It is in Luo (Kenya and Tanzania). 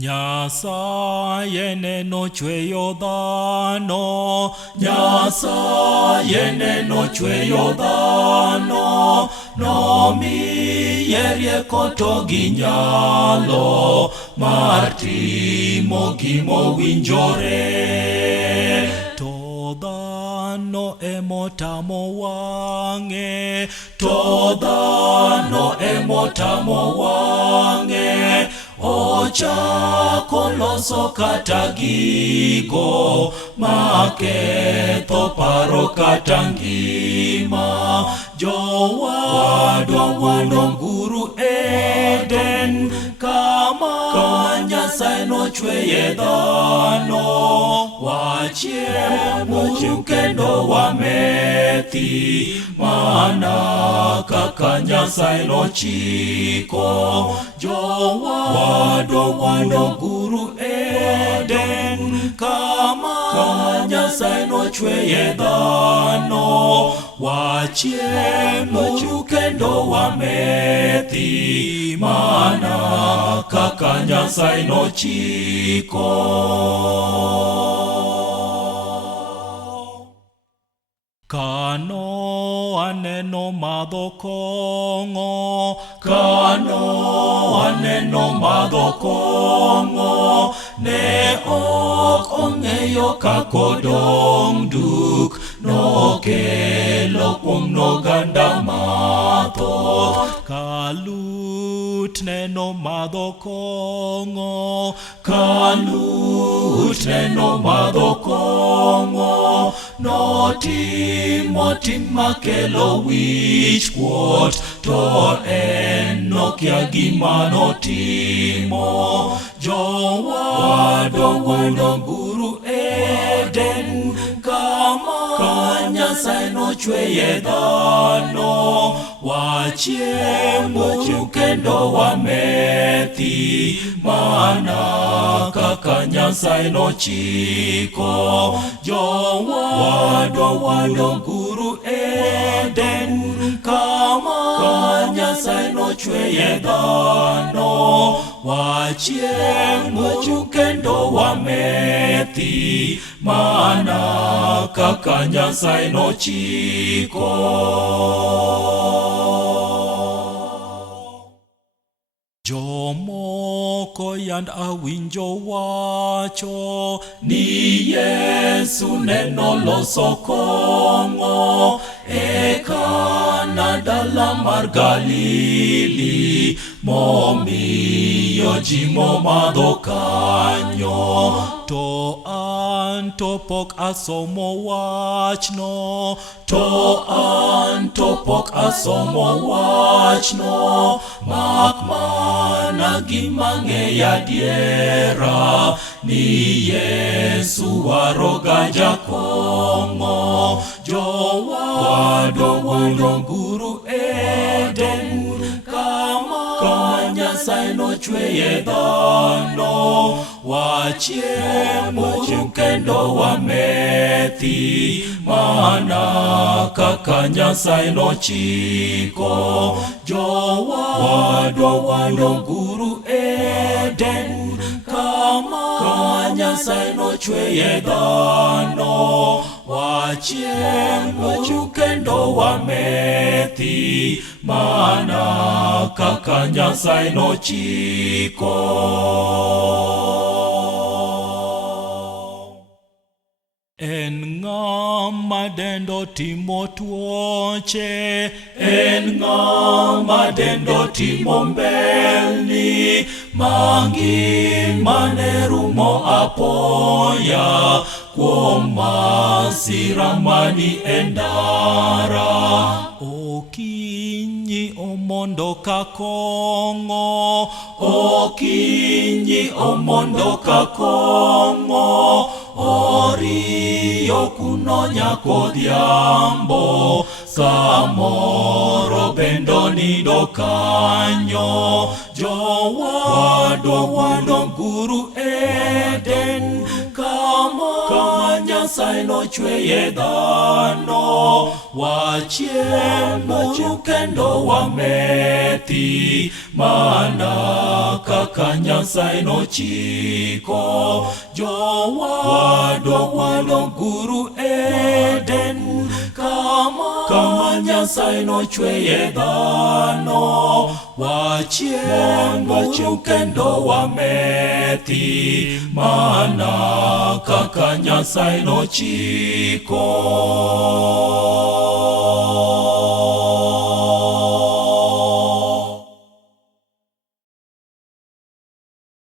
Nyasaye neno chweyo dhano, Nyasaye neno chweyo dhano, nomiye rieko to gi nyalo mar timo gimowinjore. To dhano emotamo wang'e, to dhano emotamo wang'e, ochako loso kata gigo maketho paro kata ngima. Jowadwa wadonguru Eden, kama Nyasaye nochweye dhano. Wachiemo kendo wamethi, mana kaka Nyasaye nochiko. Jowadwa wadonguru Eden, kama Nyasaye nochweye dhano. Wachiemo kendo wamethi, mana kaka Nyasaye nochiko. Kano aneno madho kong'o, kano aneno madho kong'o, ne ok ong'eyo kakodong' duk, nokelo kuom noganda mathoth. Kalut neno madho kong'o, kalut neno madho kong'o, notimo tim makelo wich kuot, to en nokia gima notimo. Jowadwa wadonguru Eden, kama Nyasaye nochweye dhano. Wachiemo kendo wamethi, mana kaka Nyasaye nochiko. Jowadwa wadonguru Eden, kama Nyasaye nochweye dhano. Wachiemo kendo wamethi, mana kaka Nyasaye nochiko. Jomoko yand awinjo wacho ni Yesu neno loso kong'o e Kana dala mar Galili, momiyo ji momadho kanyo. To an to pok asomo wachno, to an to pok asomo wachno, mak mana gima ng'eyo adiera ni Yesu waroga jakong'o. Jowadwa wadonguru Eden, kama Nyasaye nochweye dhano. Wachiemo kendo wamethi, mana kaka Nyasaye nochiko. Jowadwa wadonguru Eden, kama Nyasaye nochweye dhano. Wachiemo kendo wamethi, mana kaka Nyasaye nochiko. En ng'ama dendo timo tuoche, en ng'ama dendo timo mbelni, mangimane rumo apoya kuom masira mani e ndara. Okinyi omondo ka kong'o, okinyi omondo ka kong'o, oriyo kuno nyako dhiambo, samoro bendo nido kanyo. Jowadwa wadonguru Eden, kama Nyasaye nochweye dhano, wachiemuru kendo wamethi, mana kaka Nyasaye nochiko. Jowadwa wadoguru Eden, kama Nyasaye nochweye dhano, wachiemuru kendo wamethi, mana kaka Nyasaye nochiko.